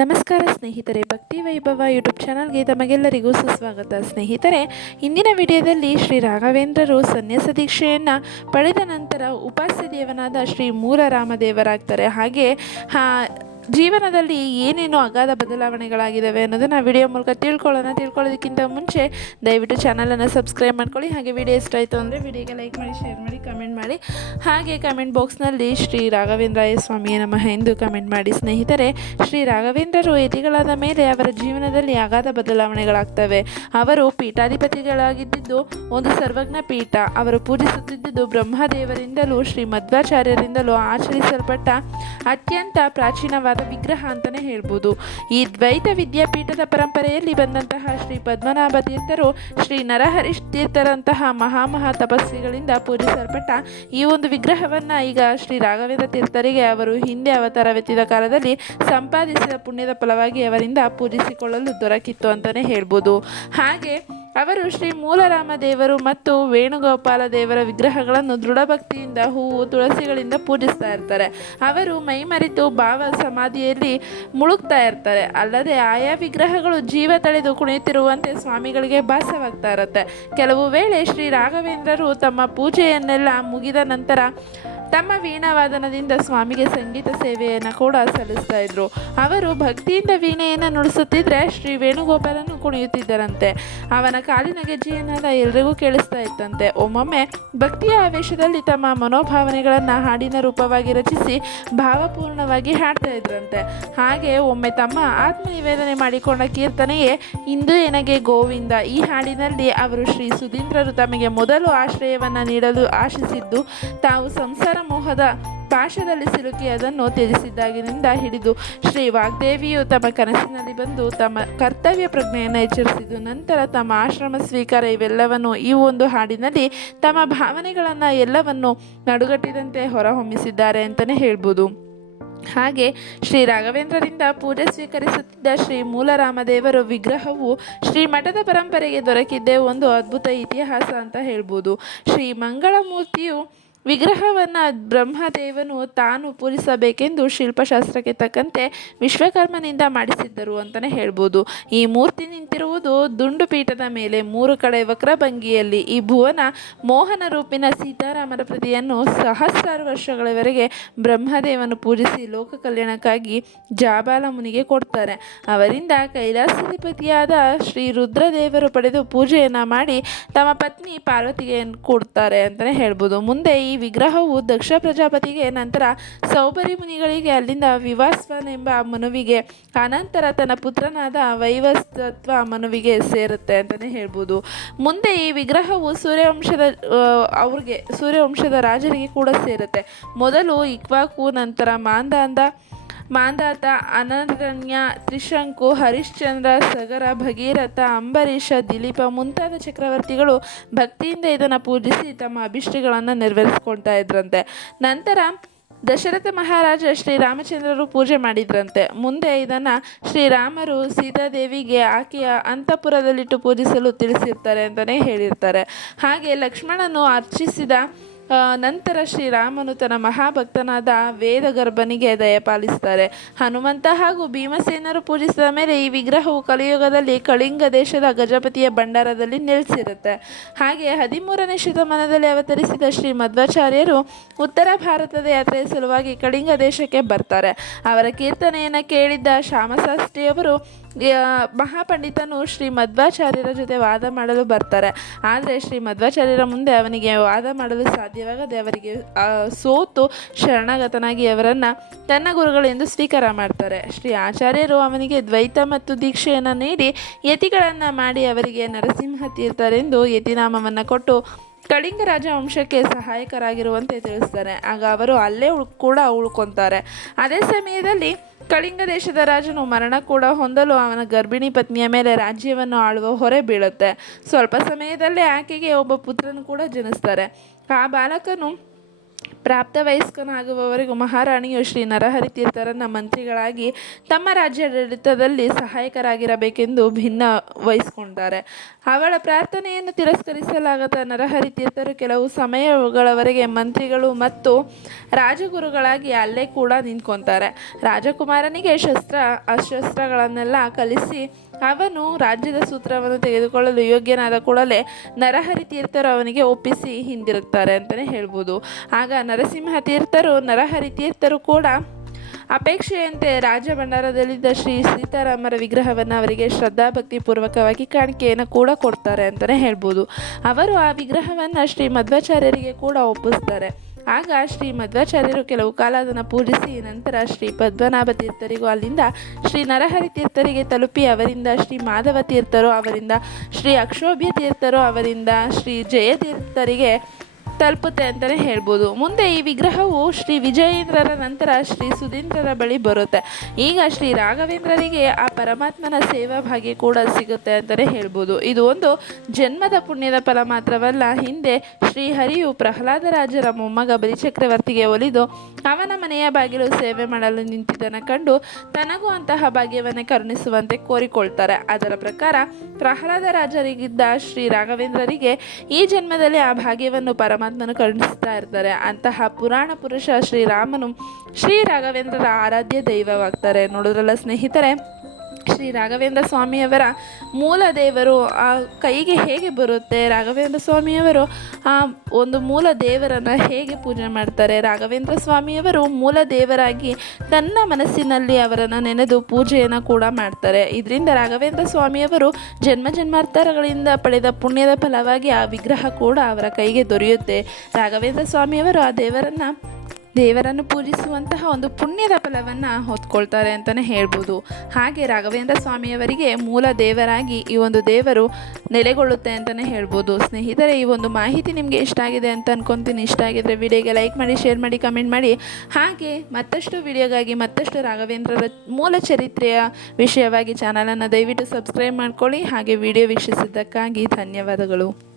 ನಮಸ್ಕಾರ ಸ್ನೇಹಿತರೆ, ಭಕ್ತಿ ವೈಭವ ಯೂಟ್ಯೂಬ್ ಚಾನಲ್ಗೆ ತಮಗೆಲ್ಲರಿಗೂ ಸುಸ್ವಾಗತ. ಸ್ನೇಹಿತರೆ, ಇಂದಿನ ವಿಡಿಯೋದಲ್ಲಿ ಶ್ರೀ ರಾಘವೇಂದ್ರರು ಸನ್ಯಾಸ ದೀಕ್ಷೆಯನ್ನು ಪಡೆದ ನಂತರ ಉಪಾಸ್ಯ ದೇವನಾದ ಶ್ರೀ ಮೂಲರಾಮದೇವರಾಗ್ತಾರೆ ಹಾಗೆ ಹಾ ಜೀವನದಲ್ಲಿ ಏನೇನು ಅಗಾಧ ಬದಲಾವಣೆಗಳಾಗಿದ್ದಾವೆ ಅನ್ನೋದನ್ನು ವಿಡಿಯೋ ಮೂಲಕ ತಿಳ್ಕೊಳ್ಳೋಣ. ತಿಳ್ಕೊಳ್ಳೋದಕ್ಕಿಂತ ಮುಂಚೆ ದಯವಿಟ್ಟು ಚಾನಲನ್ನು ಸಬ್ಸ್ಕ್ರೈಬ್ ಮಾಡ್ಕೊಳ್ಳಿ. ಹಾಗೆ ವಿಡಿಯೋ ಇಷ್ಟ ಆಯಿತು ಅಂದರೆ ವಿಡಿಯೋಗೆ ಲೈಕ್ ಮಾಡಿ ಶೇರ್ ಮಾಡಿ ಕಮೆಂಟ್ ಮಾಡಿ. ಹಾಗೆ ಕಮೆಂಟ್ ಬಾಕ್ಸ್ನಲ್ಲಿ ಶ್ರೀ ರಾಘವೇಂದ್ರಾಯ ಸ್ವಾಮಿಯ ನಮಃ ಎಂದು ಕಮೆಂಟ್ ಮಾಡಿ. ಸ್ನೇಹಿತರೆ, ಶ್ರೀ ರಾಘವೇಂದ್ರರು ಯತಿಗಳಾದ ಮೇಲೆ ಅವರ ಜೀವನದಲ್ಲಿ ಅಗಾಧ ಬದಲಾವಣೆಗಳಾಗ್ತವೆ. ಅವರು ಪೀಠಾಧಿಪತಿಗಳಾಗಿದ್ದಿದ್ದು ಒಂದು ಸರ್ವಜ್ಞ ಪೀಠ. ಅವರು ಪೂಜಿಸುತ್ತಿದ್ದುದು ಬ್ರಹ್ಮದೇವರಿಂದಲೂ ಶ್ರೀ ಮಧ್ವಾಚಾರ್ಯರಿಂದಲೂ ಆಚರಿಸಲ್ಪಟ್ಟ ಅತ್ಯಂತ ಪ್ರಾಚೀನವಾದ ವಿಗ್ರಹ ಅಂತಲೇ ಹೇಳ್ಬೋದು. ಈ ದ್ವೈತ ವಿದ್ಯಾಪೀಠದ ಪರಂಪರೆಯಲ್ಲಿ ಬಂದಂತಹ ಶ್ರೀ ಪದ್ಮನಾಭ ತೀರ್ಥರು, ಶ್ರೀ ನರಹರಿಶ್ ತೀರ್ಥರಂತಹ ಮಹಾಮಹಾ ತಪಸ್ವಿಗಳಿಂದ ಪೂಜಿಸಲ್ಪಟ್ಟ ಈ ಒಂದು ವಿಗ್ರಹವನ್ನು ಈಗ ಶ್ರೀ ರಾಘವೇಂದ್ರ ತೀರ್ಥರಿಗೆ ಅವರು ಹಿಂದೆ ಅವತಾರವೆತ್ತಿದ ಕಾಲದಲ್ಲಿ ಸಂಪಾದಿಸಿದ ಪುಣ್ಯದ ಫಲವಾಗಿ ಅವರಿಂದ ಪೂಜಿಸಿಕೊಳ್ಳಲು ದೊರಕಿತ್ತು ಅಂತಲೇ ಹೇಳ್ಬೋದು. ಹಾಗೆ ಅವರು ಶ್ರೀ ಮೂಲರಾಮ ದೇವರು ಮತ್ತು ವೇಣುಗೋಪಾಲ ದೇವರ ವಿಗ್ರಹಗಳನ್ನು ದೃಢಭಕ್ತಿಯಿಂದ ಹೂವು, ತುಳಸಿಗಳಿಂದ ಪೂಜಿಸ್ತಾ ಇರ್ತಾರೆ. ಅವರು ಮೈಮರೆತು ಭಾವ ಸಮಾಧಿಯಲ್ಲಿ ಮುಳುಗ್ತಾ ಇರ್ತಾರೆ. ಅಲ್ಲದೆ ಆಯಾ ವಿಗ್ರಹಗಳು ಜೀವ ತಳೆದು ಕುಣಿಯುತ್ತಿರುವಂತೆ ಸ್ವಾಮಿಗಳಿಗೆ ಭಾಸವಾಗ್ತಾ ಇರುತ್ತೆ. ಕೆಲವು ವೇಳೆ ಶ್ರೀ ರಾಘವೇಂದ್ರರು ತಮ್ಮ ಪೂಜೆಯನ್ನೆಲ್ಲ ಮುಗಿದ ನಂತರ ತಮ್ಮ ವೀಣಾವಾದನದಿಂದ ಸ್ವಾಮಿಗೆ ಸಂಗೀತ ಸೇವೆಯನ್ನು ಕೂಡ ಸಲ್ಲಿಸ್ತಾ ಇದ್ರು. ಅವರು ಭಕ್ತಿಯಿಂದ ವೀಣೆಯನ್ನು ನುಡಿಸುತ್ತಿದ್ರೆ ಶ್ರೀ ವೇಣುಗೋಪಾಲನು ಕುಣಿಯುತ್ತಿದ್ದರಂತೆ. ಅವನ ಕಾಲಿನ ಗೆಜ್ಜೆಯನ್ನಾದ ಎಲ್ರಿಗೂ ಕೇಳಿಸ್ತಾ ಇತ್ತಂತೆ. ಒಮ್ಮೊಮ್ಮೆ ಭಕ್ತಿಯ ಆವೇಶದಲ್ಲಿ ತಮ್ಮ ಮನೋಭಾವನೆಗಳನ್ನು ಹಾಡಿನ ರೂಪವಾಗಿ ರಚಿಸಿ ಭಾವಪೂರ್ಣವಾಗಿ ಹಾಡ್ತಾ ಇದ್ರಂತೆ. ಹಾಗೆ ಒಮ್ಮೆ ತಮ್ಮ ಆತ್ಮನಿವೇದನೆ ಮಾಡಿಕೊಂಡ ಕೀರ್ತನೆಯೇ ಇಂದು ಎನಗೆ ಗೋವಿಂದ. ಈ ಹಾಡಿನಲ್ಲಿ ಅವರು ಶ್ರೀ ಸುಧೀಂದ್ರರು ತಮಗೆ ಮೊದಲು ಆಶ್ರಯವನ್ನು ನೀಡಲು ಆಶಿಸಿದ್ದು ತಾವು ಸಂಸಾರ ಮೋಹದ ಪಾಶದಲ್ಲಿ ಸಿಲುಕಿ ಅದನ್ನು ತ್ಯಜಿಸಿದ್ದಾಗಿನಿಂದ ಹಿಡಿದು ಶ್ರೀ ವಾಗ್ದೇವಿಯು ತಮ್ಮ ಕನಸಿನಲ್ಲಿ ಬಂದು ತಮ್ಮ ಕರ್ತವ್ಯ ಪ್ರಜ್ಞೆಯನ್ನು ಎಚ್ಚರಿಸಿದ್ದು ನಂತರ ತಮ್ಮ ಆಶ್ರಮ ಸ್ವೀಕಾರ ಇವೆಲ್ಲವನ್ನು ಈ ಒಂದು ಹಾಡಿನಲ್ಲಿ ತಮ್ಮ ಭಾವನೆಗಳನ್ನು ಎಲ್ಲವನ್ನು ನಡುಗಟ್ಟಿದಂತೆ ಹೊರಹೊಮ್ಮಿಸಿದ್ದಾರೆ ಅಂತಲೇ ಹೇಳ್ಬೋದು. ಹಾಗೆ ಶ್ರೀ ರಾಘವೇಂದ್ರರಿಂದ ಪೂಜೆ ಸ್ವೀಕರಿಸುತ್ತಿದ್ದ ಶ್ರೀ ಮೂಲರಾಮದೇವರ ವಿಗ್ರಹವು ಶ್ರೀ ಮಠದ ಪರಂಪರೆಗೆ ದೊರಕಿದ್ದೇ ಒಂದು ಅದ್ಭುತ ಇತಿಹಾಸ ಅಂತ ಹೇಳ್ಬೋದು. ಶ್ರೀ ಮಂಗಳಮೂರ್ತಿಯು ವಿಗ್ರಹವನ್ನು ಬ್ರಹ್ಮದೇವನು ತಾನು ಪೂರಿಸಬೇಕೆಂದು ಶಿಲ್ಪಶಾಸ್ತ್ರಕ್ಕೆ ತಕ್ಕಂತೆ ವಿಶ್ವಕರ್ಮನಿಂದ ಮಾಡಿಸಿದ್ದರು ಅಂತಲೇ ಹೇಳ್ಬೋದು. ಈ ಮೂರ್ತಿ ನಿಂತಿರುವುದು ದುಂಡು ಪೀಠದ ಮೇಲೆ ಮೂರು ಕಡೆ ವಕ್ರಭಂಗಿಯಲ್ಲಿ. ಈ ಭುವನ ಮೋಹನ ರೂಪಿನ ಸೀತಾರಾಮರ ಪ್ರತಿಯನ್ನು ಸಹಸ್ರಾರು ವರ್ಷಗಳವರೆಗೆ ಬ್ರಹ್ಮದೇವನು ಪೂಜಿಸಿ ಲೋಕ ಕಲ್ಯಾಣಕ್ಕಾಗಿ ಜಾಬಾಲ ಮುನಿಗೆ ಕೊಡ್ತಾರೆ. ಅವರಿಂದ ಕೈಲಾಸಾಧಿಪತಿಯಾದ ಶ್ರೀ ರುದ್ರದೇವರು ಪಡೆದು ಪೂಜೆಯನ್ನು ಮಾಡಿ ತಮ್ಮ ಪತ್ನಿ ಪಾರ್ವತಿಗೆ ಕೊಡ್ತಾರೆ ಅಂತಲೇ ಹೇಳ್ಬೋದು. ಮುಂದೆ ಈ ವಿಗ್ರಹವು ದಕ್ಷ ಪ್ರಜಾಪತಿಗೆ, ನಂತರ ಸೌಬರಿ ಮುನಿಗಳಿಗೆ ಅಲ್ಲಿಂದ ವಿವಾಸ್ವನೆಂಬ ಮನುವಿಗೆ, ಅನಂತರ ತನ್ನ ಪುತ್ರನಾದ ವೈವಸ್ವತ್ವ ಮನುವಿಗೆ ಸೇರುತ್ತೆ ಅಂತಲೇ ಹೇಳ್ಬೋದು. ಮುಂದೆ ಈ ವಿಗ್ರಹವು ಸೂರ್ಯವಂಶದ ಅವ್ರಿಗೆ, ಸೂರ್ಯವಂಶದ ರಾಜರಿಗೆ ಕೂಡ ಸೇರುತ್ತೆ. ಮೊದಲು ಇಕ್ವಾಕು, ನಂತರ ಮಾಂದಾಂದ ಮಾಂದಾತ ಅನರಣ್ಯ ತ್ರಿಶಂಕು, ಹರಿಶ್ಚಂದ್ರ, ಸಗರ, ಭಗೀರಥ, ಅಂಬರೀಷ, ದಿಲೀಪ ಮುಂತಾದ ಚಕ್ರವರ್ತಿಗಳು ಭಕ್ತಿಯಿಂದ ಇದನ್ನು ಪೂಜಿಸಿ ತಮ್ಮ ಅಭಿಷ್ಟಗಳನ್ನು ನೆರವೇರಿಸ್ಕೊಳ್ತಾ ಇದ್ರಂತೆ. ನಂತರ ದಶರಥ ಮಹಾರಾಜ ಶ್ರೀರಾಮಚಂದ್ರರು ಪೂಜೆ ಮಾಡಿದ್ರಂತೆ. ಮುಂದೆ ಇದನ್ನು ಶ್ರೀರಾಮರು ಸೀತಾದೇವಿಗೆ ಆಕೆಯ ಅಂತಃಪುರದಲ್ಲಿಟ್ಟು ಪೂಜಿಸಲು ತಿಳಿಸಿರ್ತಾರೆ ಅಂತಲೇ ಹೇಳಿರ್ತಾರೆ. ಹಾಗೆ ಲಕ್ಷ್ಮಣನು ಅರ್ಚಿಸಿದ ನಂತರ ಶ್ರೀರಾಮನು ತನ್ನ ಮಹಾಭಕ್ತನಾದ ವೇದಗರ್ಭನಿಗೆ ದಯಪಾಲಿಸ್ತಾರೆ ಹನುಮಂತ ಹಾಗೂ ಭೀಮಸೇನರು ಪೂಜಿಸಿದ ಮೇಲೆ ಈ ವಿಗ್ರಹವು ಕಲಿಯುಗದಲ್ಲಿ ಕಳಿಂಗ ದೇಶದ ಗಜಪತಿಯ ಭಂಡಾರದಲ್ಲಿ ನೆಲೆಸಿರುತ್ತೆ. ಹಾಗೆ ಹದಿಮೂರನೇ ಶತಮಾನದಲ್ಲಿ ಅವತರಿಸಿದ ಶ್ರೀ ಮಧ್ವಾಚಾರ್ಯರು ಉತ್ತರ ಭಾರತದ ಯಾತ್ರೆಯ ಸಲುವಾಗಿ ಕಳಿಂಗ ದೇಶಕ್ಕೆ ಬರ್ತಾರೆ. ಅವರ ಕೀರ್ತನೆಯನ್ನು ಕೇಳಿದ್ದ ಶ್ಯಾಮಶಾಸ್ತ್ರಿಯವರು ಮಹಾಪಂಡಿತನು ಶ್ರೀ ಮಧ್ವಾಚಾರ್ಯರ ಜೊತೆ ವಾದ ಮಾಡಲು ಬರ್ತಾರೆ. ಆದರೆ ಶ್ರೀ ಮಧ್ವಾಚಾರ್ಯರ ಮುಂದೆ ಅವನಿಗೆ ವಾದ ಮಾಡಲು ಸಾಧ್ಯವಾಗದೆ ಅವರಿಗೆ ದೇವರಿಗೆ ಸೋತು ಶರಣಾಗತನಾಗಿ ಅವರನ್ನು ತನ್ನ ಗುರುಗಳೆಂದು ಸ್ವೀಕಾರ ಮಾಡ್ತಾರೆ. ಶ್ರೀ ಆಚಾರ್ಯರು ಅವನಿಗೆ ದ್ವೈತ ಮತ್ತು ದೀಕ್ಷೆಯನ್ನು ನೀಡಿ ಯತಿಗಳನ್ನು ಮಾಡಿ ಅವರಿಗೆ ನರಸಿಂಹ ತೀರ್ಥರೆಂದು ಯತಿನಾಮವನ್ನು ಕೊಟ್ಟು ಕಳಿಂಗ ರಾಜವಂಶಕ್ಕೆ ಸಹಾಯಕರಾಗಿರುವಂತೆ ತಿಳಿಸ್ತಾರೆ. ಆಗ ಅವರು ಅಲ್ಲೇ ಉಳ್, ಕೂಡ ಉಳ್ಕೊತಾರೆ. ಅದೇ ಸಮಯದಲ್ಲಿ ಕಳಿಂಗ ದೇಶದ ರಾಜನು ಮರಣ ಕೂಡ ಹೊಂದಲು ಅವನ ಗರ್ಭಿಣಿ ಪತ್ನಿಯ ಮೇಲೆ ರಾಜ್ಯವನ್ನು ಆಳುವ ಹೊರೆ ಬೀಳುತ್ತೆ. ಸ್ವಲ್ಪ ಸಮಯದಲ್ಲೇ ಆಕೆಗೆ ಒಬ್ಬ ಪುತ್ರನು ಕೂಡ ಜನಿಸ್ತಾರೆ. ಆ ಬಾಲಕನು ಪ್ರಾಪ್ತ ವಯಸ್ಕನಾಗುವವರೆಗೂ ಮಹಾರಾಣಿಯು ಶ್ರೀ ನರಹರಿ ತೀರ್ಥರನ್ನ ಮಂತ್ರಿಗಳಾಗಿ ತಮ್ಮ ರಾಜ್ಯಾಡಳಿತದಲ್ಲಿ ಸಹಾಯಕರಾಗಿರಬೇಕೆಂದು ಭಿನ್ನ ವಹಿಸಿಕೊಂಡಾರೆ ಅವಳ ಪ್ರಾರ್ಥನೆಯನ್ನು ತಿರಸ್ಕರಿಸಲಾಗದ ನರಹರಿ ತೀರ್ಥರು ಕೆಲವು ಸಮಯಗಳವರೆಗೆ ಮಂತ್ರಿಗಳು ಮತ್ತು ರಾಜಗುರುಗಳಾಗಿ ಅಲ್ಲೇ ಕೂಡ ನಿಂತ್ಕೊಂತಾರೆ ರಾಜಕುಮಾರನಿಗೆ ಶಸ್ತ್ರ, ಅಶಸ್ತ್ರಗಳನ್ನೆಲ್ಲ ಕಲಿಸಿ ಅವನು ರಾಜ್ಯದ ಸೂತ್ರವನ್ನು ತೆಗೆದುಕೊಳ್ಳಲು ಯೋಗ್ಯನಾದ ಕೂಡಲೇ ನರಹರಿ ತೀರ್ಥರು ಅವನಿಗೆ ಒಪ್ಪಿಸಿ ಹಿಂದಿರುತ್ತಾರೆ ಅಂತಲೇ ಹೇಳ್ಬೋದು. ಆಗ ನರಸಿಂಹ ತೀರ್ಥರು ನರಹರಿ ತೀರ್ಥರು ಕೂಡ ಅಪೇಕ್ಷೆಯಂತೆ ರಾಜಭಂಡಾರದಲ್ಲಿದ್ದ ಶ್ರೀ ಸೀತಾರಾಮರ ವಿಗ್ರಹವನ್ನು ಅವರಿಗೆ ಶ್ರದ್ಧಾಭಕ್ತಿ ಪೂರ್ವಕವಾಗಿ ಕಾಣಿಕೆಯನ್ನು ಕೂಡ ಕೊಡ್ತಾರೆ ಅಂತಲೇ ಹೇಳ್ಬೋದು. ಅವರು ಆ ವಿಗ್ರಹವನ್ನು ಶ್ರೀ ಮಧ್ವಾಚಾರ್ಯರಿಗೆ ಕೂಡ ಒಪ್ಪಿಸ್ತಾರೆ. ಆಗ ಶ್ರೀ ಮಧ್ವಾಚಾರ್ಯರು ಕೆಲವು ಕಾಲ ಅದನ್ನು ಪೂಜಿಸಿ ನಂತರ ಶ್ರೀ ಪದ್ಮನಾಭ ತೀರ್ಥರಿಗೂ ಅಲ್ಲಿಂದ ಶ್ರೀ ನರಹರಿ ತೀರ್ಥರಿಗೆ ತಲುಪಿ ಅವರಿಂದ ಶ್ರೀ ಮಾಧವ ತೀರ್ಥರು ಅವರಿಂದ ಶ್ರೀ ಅಕ್ಷೋಭ್ಯ ತೀರ್ಥರು ಅವರಿಂದ ಶ್ರೀ ಜಯ ತೀರ್ಥರಿಗೆ ತಲುಪುತ್ತೆ ಅಂತಲೇ ಹೇಳ್ಬೋದು. ಮುಂದೆ ಈ ವಿಗ್ರಹವು ಶ್ರೀ ವಿಜಯೇಂದ್ರರ ನಂತರ ಶ್ರೀ ಸುಧೀಂದ್ರರ ಬಳಿ ಬರುತ್ತೆ. ಈಗ ಶ್ರೀ ರಾಘವೇಂದ್ರರಿಗೆ ಆ ಪರಮಾತ್ಮನ ಸೇವಾ ಭಾಗ್ಯ ಕೂಡ ಸಿಗುತ್ತೆ ಅಂತಲೇ ಹೇಳ್ಬೋದು. ಇದು ಒಂದು ಜನ್ಮದ ಪುಣ್ಯದ ಫಲ ಮಾತ್ರವಲ್ಲ. ಹಿಂದೆ ಶ್ರೀಹರಿಯು ಪ್ರಹ್ಲಾದರಾಜರ ಮೊಮ್ಮಗ ಬಲಿಚಕ್ರವರ್ತಿಗೆ ಒಲಿದು ಅವನ ಮನೆಯ ಬಾಗಿಲು ಸೇವೆ ಮಾಡಲು ನಿಂತಿದ್ದನ್ನು ಕಂಡು ತನಗೂ ಅಂತಹ ಭಾಗ್ಯವನ್ನು ಕರುಣಿಸುವಂತೆ ಕೋರಿಕೊಳ್ತಾರೆ. ಅದರ ಪ್ರಕಾರ ಪ್ರಹ್ಲಾದರಾಜರಿಗಿದ್ದ ಶ್ರೀ ರಾಘವೇಂದ್ರರಿಗೆ ಈ ಜನ್ಮದಲ್ಲಿ ಆ ಭಾಗ್ಯವನ್ನು ಪರಮಾತ್ಮನು ಕರುಣಿಸ್ತಾ ಇರ್ತಾರೆ. ಅಂತಹ ಪುರಾಣ ಪುರುಷ ಶ್ರೀರಾಮನು ಶ್ರೀ ರಾಘವೇಂದ್ರರ ಆರಾಧ್ಯ ದೈವವಾಗ್ತಾರೆ. ನೋಡೋದ್ರಲ್ಲ ಸ್ನೇಹಿತರೆ ಶ್ರೀ ರಾಘವೇಂದ್ರ ಸ್ವಾಮಿಯವರ ಮೂಲ ದೇವರು ಆ ಕೈಗೆ ಹೇಗೆ ಬರುತ್ತೆ? ರಾಘವೇಂದ್ರ ಸ್ವಾಮಿಯವರು, ಆ ಒಂದು ಮೂಲ ದೇವರನ್ನು ಹೇಗೆ ಪೂಜೆ ಮಾಡ್ತಾರೆ? ರಾಘವೇಂದ್ರ ಸ್ವಾಮಿಯವರು ಮೂಲ ದೇವರಾಗಿ ತನ್ನ ಮನಸ್ಸಿನಲ್ಲಿ ಅವರನ್ನು ನೆನೆದು ಪೂಜೆಯನ್ನು ಕೂಡ ಮಾಡ್ತಾರೆ. ಇದರಿಂದ ರಾಘವೇಂದ್ರ ಸ್ವಾಮಿಯವರು ಜನ್ಮ ಜನ್ಮಾಂತರಗಳಿಂದ ಪಡೆದ ಪುಣ್ಯದ ಫಲವಾಗಿ ಆ ವಿಗ್ರಹ ಕೂಡ ಅವರ ಕೈಗೆ ದೊರೆಯುತ್ತೆ. ರಾಘವೇಂದ್ರ ಸ್ವಾಮಿಯವರು ಆ ದೇವರನ್ನು ದೇವರನ್ನು ಪೂಜಿಸುವಂತಹ ಒಂದು ಪುಣ್ಯದ ಫಲವನ್ನು ಹೊತ್ಕೊಳ್ತಾರೆ ಅಂತಲೇ ಹೇಳ್ಬೋದು. ಹಾಗೆ ರಾಘವೇಂದ್ರ ಸ್ವಾಮಿಯವರಿಗೆ ಮೂಲ ದೇವರಾಗಿ ಈ ಒಂದು ದೇವರು ನೆಲೆಗೊಳ್ಳುತ್ತೆ ಅಂತಲೇ ಹೇಳ್ಬೋದು. ಸ್ನೇಹಿತರೆ, ಈ ಒಂದು ಮಾಹಿತಿ ನಿಮಗೆ ಇಷ್ಟ ಆಗಿದೆ ಅಂತ ಅನ್ಕೊತೀನಿ. ಇಷ್ಟ ಆಗಿದ್ರೆ ವಿಡಿಯೋಗೆ ಲೈಕ್ ಮಾಡಿ, ಶೇರ್ ಮಾಡಿ, ಕಮೆಂಟ್ ಮಾಡಿ. ಹಾಗೆ ಮತ್ತಷ್ಟು ವಿಡಿಯೋಗಾಗಿ ಮತ್ತಷ್ಟು ರಾಘವೇಂದ್ರರ ಮೂಲ ಚರಿತ್ರೆಯ ವಿಷಯವಾಗಿ ಚಾನಲನ್ನು ದಯವಿಟ್ಟು ಸಬ್ಸ್ಕ್ರೈಬ್ ಮಾಡ್ಕೊಳ್ಳಿ. ಹಾಗೆ ವಿಡಿಯೋ ವೀಕ್ಷಿಸಿದ್ದಕ್ಕಾಗಿ ಧನ್ಯವಾದಗಳು.